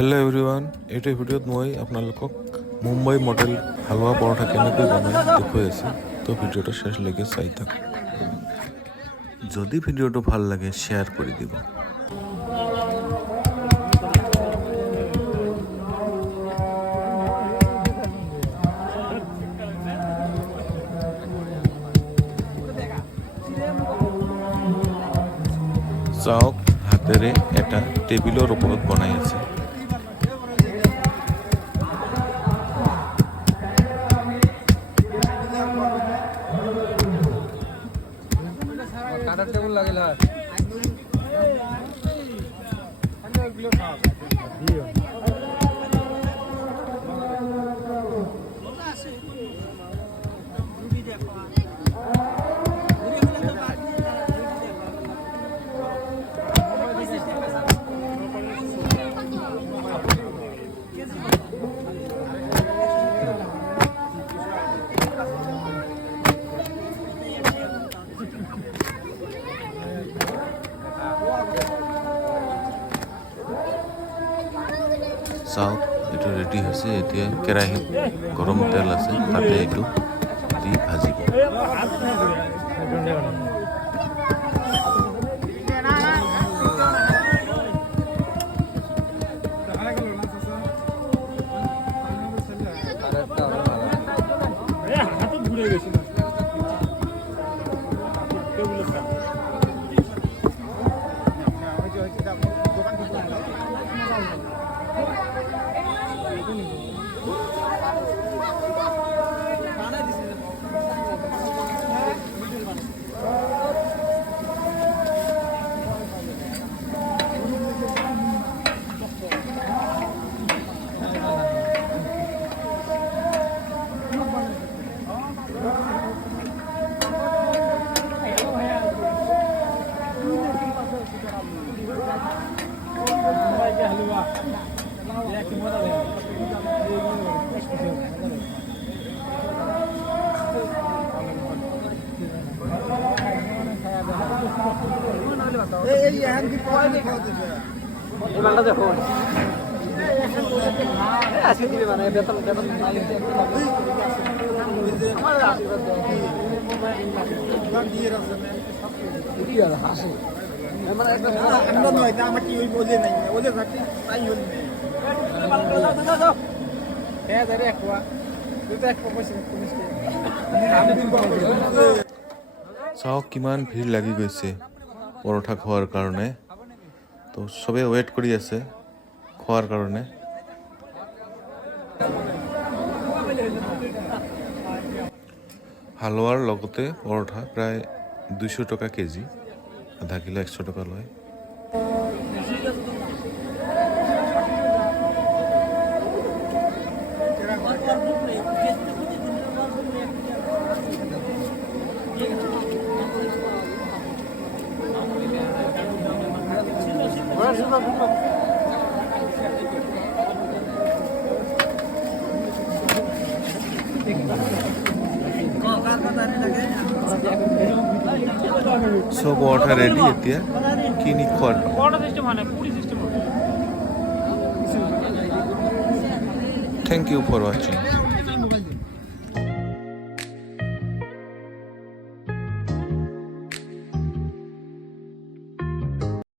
hello everyone এইটো ভিডিঅ'ত মই আপোনালোকক মুম্বাই মডেল হালৱা পৰঠা কেনেকৈ বনাই দেখুৱাই আছো তো ভিডিঅ'টো শেষলৈকে চাই থাকক যদি ভিডিঅ'টো ভাল লাগে শেয়ার কৰি দিব চাওক হাতেৰে এটা টেবিলৰ ওপৰত বনাই আছে কাটার টেবিল লাগিলা চাওক এইটো ৰেডি হৈছে এতিয়া কেৰাহীত গৰম তেল আছে তাতে এইটো দি ভাজিব মালটা দেখো আজকে দিবে মানে বেতন বেতন আমার আশীর্বাদ কি আর হাসি আমার একটা আমরা নয় আমার কি ওই বলে নাই ওদের ঘাটি তাই হল হ্যাঁ ধরে একবা তুই তো এক পয়সা কমিছে আমি দিন চাওক কিমান ভিৰ লাগি গৈছে পৰঠা খোৱাৰ কাৰণে তো সবে ওয়েট কৰি আছে খোৱাৰ কাৰণে হালৱাৰ লগতে পৰঠা প্ৰায় 200 টকা কেজি আধা কিলো 100 টকা লয় সব অর্ডার রেডি এতিয়া কিনি খোৱাৰ থ্যাংক ইউ ফর ওয়াচিং